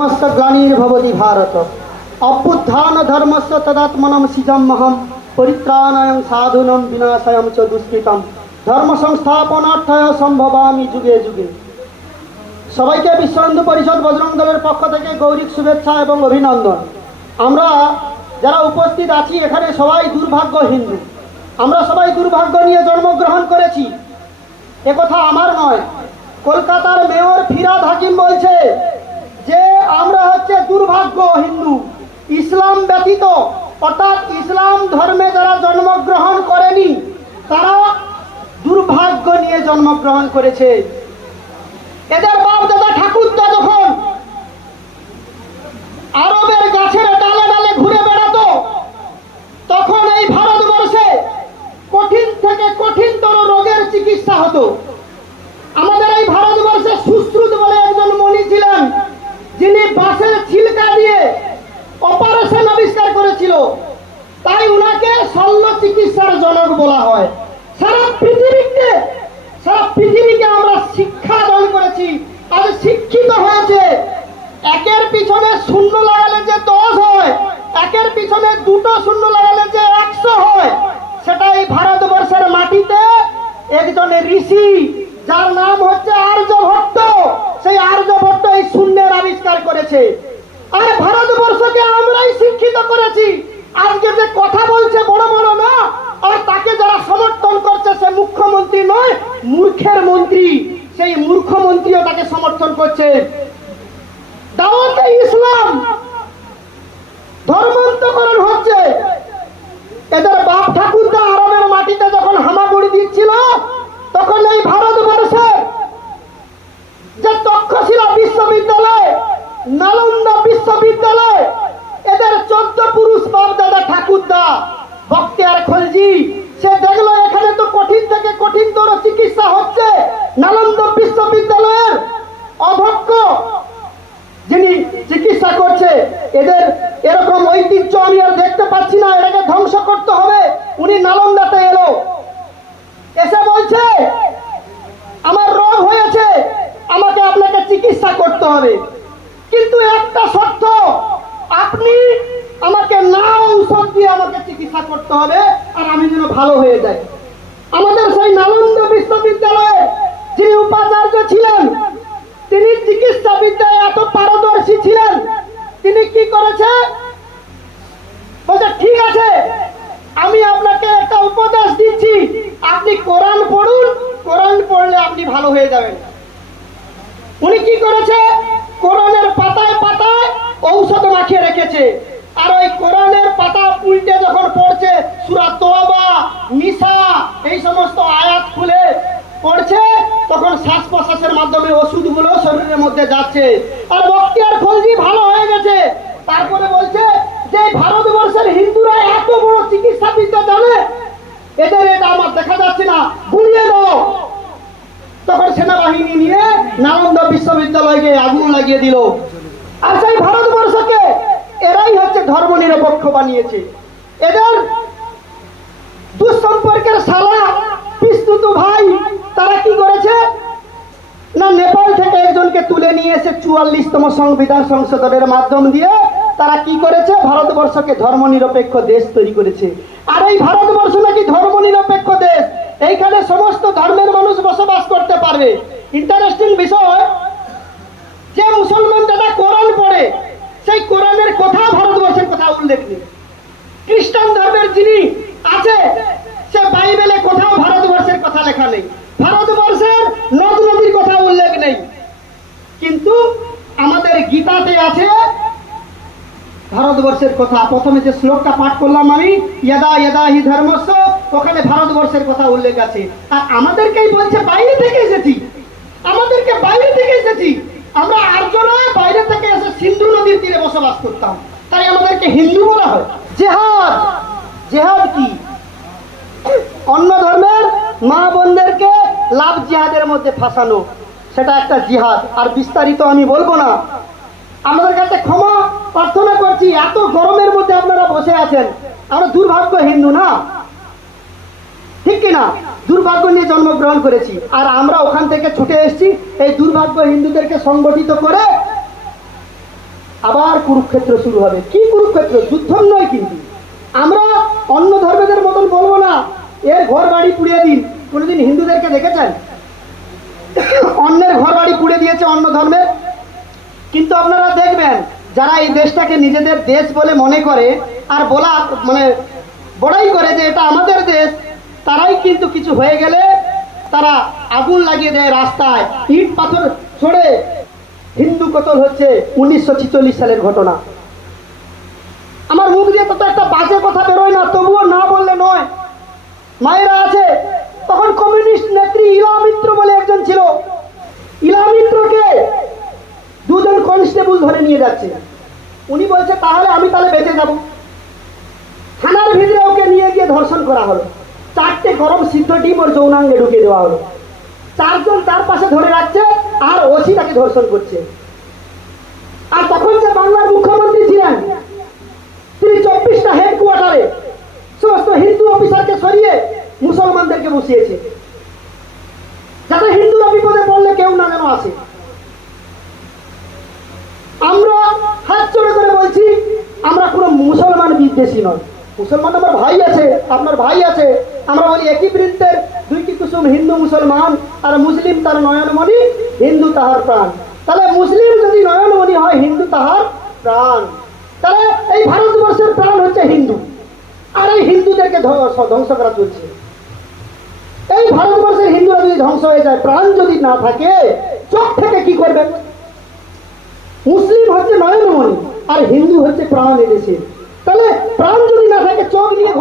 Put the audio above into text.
ধর্মস্য গ্লানির্ভবতি ভারত অভ্যুত্থান ধর্মস্য তদাত্মনম সিজমহম পরিত্রাণায়ং সাধুনম বিনাশায়ং চ দুষ্কৃতম ধর্ম সংস্থাপনার্থায় সম্ভবামি যুগে যুগে সবাইকে বিশ্ব হিন্দু পরিষদ বজরং দলের পক্ষ থেকে গৌরিক শুভেচ্ছা এবং অভিনন্দন। আমরা যারা উপস্থিত আছি, এখানে সবাই দুর্ভাগ্য হিন্দু আমরা সবাই দুর্ভাগ্য নিয়ে জন্মগ্রহণ করেছি। একথা আমার নয়। কলকাতার মেয়র ফিরাদ হাকিম বলছে যে আমরা হচ্ছে দুর্ভাগ্য হিন্দু, ইসলাম ব্যতীত, অর্থাৎ ইসলাম ধর্মে যারা জন্মগ্রহণ করেনি, তারা দুর্ভাগ্য নিয়ে জন্মগ্রহণ করেছে। এদের বাপ দাদা ঠাকুরদা যখন আরবের গাছের ডালে ডালে ঘুরে বেড়াতো তখন এই ভারতবর্ষে কঠিন থেকে কঠিনতর রোগের চিকিৎসা হতো আমাদের এই ভারতবর্ষে সুশ্রুত বলে একজন মণি ছিলেন যিনি বাঁশের ছিলকা দিয়ে অপারেশন আবিষ্কার করেছিল তাই শল্য চিকিৎসার জনক বলা হয়। সারা পৃথিবীকে সারা পৃথিবীকে আমরা শিক্ষা দান করেছি, আজ শিক্ষিত হয়েছে। একের পিছনে শূন্য লাগালে যে দশ হয়, একের পিছনে দুটো শূন্য লাগালে যে একশো হয় সেটা এই ভারতবর্ষের মাটিতে একজন ঋষি, যার নাম হচ্ছে আর্যভট্ট সেই আর্যভট্ট এই শূন্যের আবিষ্কার করেছে। আর ভারতবর্ষকে আমরাই শিক্ষিত করেছি। আজকে যে কথা বলছে বড় বড় না, আর তাকে যারা সমর্থন করছে, সে মুখ্যমন্ত্রী নয়, মূর্খের মন্ত্রী। সেই মূর্খমন্ত্রীও তাকে সমর্থন করছে দাওয়াতে ইসলাম ধর্মান্তকরণ হচ্ছে এদের বাপ ঠাকুরদা আরবের মাটিতে যখন হামাগুড়ি দিচ্ছিল তখন এই ভারতবর্ষে যে তক্ষশিলা বিশ্ববিদ্যালয় নালন্দা বিশ্ববিদ্যালয় এদের চোদ্দ পুরুষ বাপ দাদা ঠাকুরদা বক্তিয়ার খলজি সে দেখল এখানে তো কঠিন থেকে কঠিনতর চিকিৎসা হচ্ছে নালন্দা বিশ্ববিদ্যালয়ের অধ্যক্ষ যিনি চিকিৎসা করছে এদের এরকম ঐতিহ্য আমি আর দেখতে পাচ্ছি না এটাকে ধ্বংস করতে হবে উনি নালন্দাতে এলো এসে বলছে আমার রোগ হয়েছে আমাকে আপনাকে চিকিৎসা করতে হবে। কিন্তু একটা শর্ত, আপনি আমাকে না ঔষধ দিয়ে আমাকে চিকিৎসা করতে হবে আর আমি যেন ভালো হয়ে যাই। আমাদের সেই নালন্দা বিশ্ববিদ্যালয়ে যিনি উপাচার্য ছিলেন, তিনি চিকিৎসা বিদ্যায় এত পারদর্শী ছিলেন, তিনি কি করেছে? বলছে, ঠিক আছে, আমি আপনাকে একটা উপদেশ দিচ্ছি। আপনি কোরআন পড়ুন, কোরআন পড়লে আপনি ভালো হয়ে যাবেন। উনি কি করেছে? কোরআনের পাতায় পাতায় ঔষধ মাখিয়ে রেখেছে। আর ওই কোরআনের পাতা উল্টে যখন পড়ছে, সুরা তোবা মিসা এই সমস্ত আয়াত খুলে পড়ছে, তখন শ্বাস প্রশ্বাসের মাধ্যমে ওষুধগুলো শরীরের মধ্যে যাচ্ছে। আর বক্তিয়ার খলজি ভালো হয়ে গেছে। তারপরে বলছে যে, ভারতবর্ষের হিন্দুরা এত বড় চিকিৎসা বিদ্যা জানে, এদের এটা আমার দেখা যাচ্ছে না গুড়িয়ে দাও। তখন সেনাবাহিনী নিয়ে নালন্দা বিশ্ববিদ্যালয়কে আগুন লাগিয়ে দিল। আর সেই ভারতবর্ষকে এরাই হচ্ছে ধর্ম নিরপেক্ষ বানিয়েছে। এদের দুঃসম্পর্কের শালা পিস্তুতু ভাই তারা কি করেছে? না নেপাল থেকে একজনকে তুলে নিয়ে এসে চুয়াল্লিশতম সংবিধান সংশোধনের মাধ্যম দিয়ে তারা কি করেছে? ভারতবর্ষকে ধর্ম নিরপেক্ষ দেশ তৈরি করেছে। আর এই ভারতবর্ষ নাকি ধর্ম নিরপেক্ষ দেশ। এইখানে সমস্ত ধর্মের মানুষ বসবাস করতে পারবে। ইন্টারেস্টিং বিষয় যে মুসলমান যারা কোরআন পড়ে, সেই কোরআনের কথা ভারতবর্ষের কথা উল্লেখ নেই। খ্রিস্টান ধর্মের যিনি আছে, সে বাইবেলে কোথাও ভারতবর্ষের কথা লেখা নেই। ভারতবর্ষের নদ নদীর কথা উল্লেখ নেই। কিন্তু আমাদের গীতাতে আছে, ভারতবর্ষের কথা। প্রথমে যে শ্লোকটা পাঠ করলাম আমি, ইয়দা ইয়দা হি ধর্মস্ব ওখানে ভারতবর্ষের কথা উল্লেখ আছে। আর আমাদেরকেই বলছে, বাইরে থেকে এসেছি। আমাদেরকে বাইরে থেকে এসেছি। আমরা আর্যরা বাইরে থেকে এসে সিন্ধু নদীর তীরে বসবাস করতাম। তাই আমাদেরকে হিন্দু বলা হয়। জেহাদ। জেহাদ কি? অন্য ধর্মের মা বোনদেরকে লাভ জিহাদের মধ্যে ফাঁসানো। সেটা একটা জিহাদ। আর বিস্তারিত আমি বলব না। আমাদের কাছে ক্ষমা প্রার্থনা করছি। এত গরমের মধ্যে আপনারা বসে আছেন। আমরা দুর্ভাগ্য হিন্দু না? ঠিক কিনা? দুর্ভাগ্য নিয়ে জন্মগ্রহণ করেছি। আর আমরা ওখান থেকে ছুটে এসেছি। এই দুর্ভাগ্য হিন্দুদেরকে সংগঠিত করে আবার কুরুক্ষেত্র শুরু হবে। কি কুরুক্ষেত্র? যুদ্ধ নয় কিন্তু। আমরা অন্য ধর্মেদের মতন বলব না। এর ঘর বাড়ি পুড়িয়ে দিন। কোনোদিন হিন্দুদেরকে দেখেছেন? অন্যের ঘর বাড়ি পুড়ে দিয়েছে অন্য ধর্মের। কিন্তু আপনারা দেখবেন, যারা এই দেশটাকে নিজেদের দেশ বলে মনে করে, আর বলা মানে বড়াই করে যে এটা আমাদের তারাই কিন্তু কিছু হয়ে গেলে তারা আগুন লাগিয়ে দেয় রাস্তায়। ইট পাথর ছড়ে। হিন্দু কতল হচ্ছে উনিশশো সালের ঘটনা। আমার মুখ দিয়ে তত একটা বাজে কথা বেরোয় না, তবুও না বললে নয়। মায়েরা আছে, তখন কমিউনিস্ট নেত্রী ইলা মিত্র বলে একজন ছিল। ইলা মিত্রকে দুজন কনস্টেবল ধরে নিয়ে যাচ্ছে। উনি বলছে, তাহলে আমি তাহলে বেঁচে যাব। থানার ভিতরে ওকে নিয়ে গিয়ে ধর্ষণ করা হলো। চারটে গরম সিদ্ধ ডিম ওর যৌনাঙ্গে ঢুকিয়ে দেওয়া হলো। চারজন তার পাশে ধরে রাখছে আর ওসি তাকে ধর্ষণ করছে। আর তখন যে বাংলার মুখ্যমন্ত্রী ছিলেন, তিনি চব্বিশটা হেডকোয়ার্টারে সমস্ত হিন্দু অফিসারকে সরিয়ে মুসলমানদেরকে বসিয়েছে। যাতে হিন্দুরা বিপদে পড়লে কেউ না যেন আসে। আমরা হাত চড়ে করে বলছি, আমরা কোনো মুসলমান বিদ্বেষী নয়। মুসলমান আমার ভাই আছে, আপনার ভাই আছে আমরা বলি একই বৃত্তের দুইটি কুসুম হিন্দু মুসলমান আর মুসলিম, তার নয়নমণি হিন্দু তাহার প্রাণ। তাহলে মুসলিম যদি নয়নমণি হয়, হিন্দু তাহার প্রাণ। তাহলে এই ভারতবর্ষের প্রাণ হচ্ছে হিন্দু। আর এই হিন্দুদেরকে ধ্বংস করা চলছে। এই ভারতবর্ষের হিন্দুরা যদি ধ্বংস হয়ে যায়, প্রাণ যদি না থাকে, চোখ থেকে কি করবে? মুসলিম হচ্ছে নয়নমণি আর হিন্দু হচ্ছে প্রাণ এদেশে। তাহলে প্রাণ যদি না থাকে, চোখ নিয়ে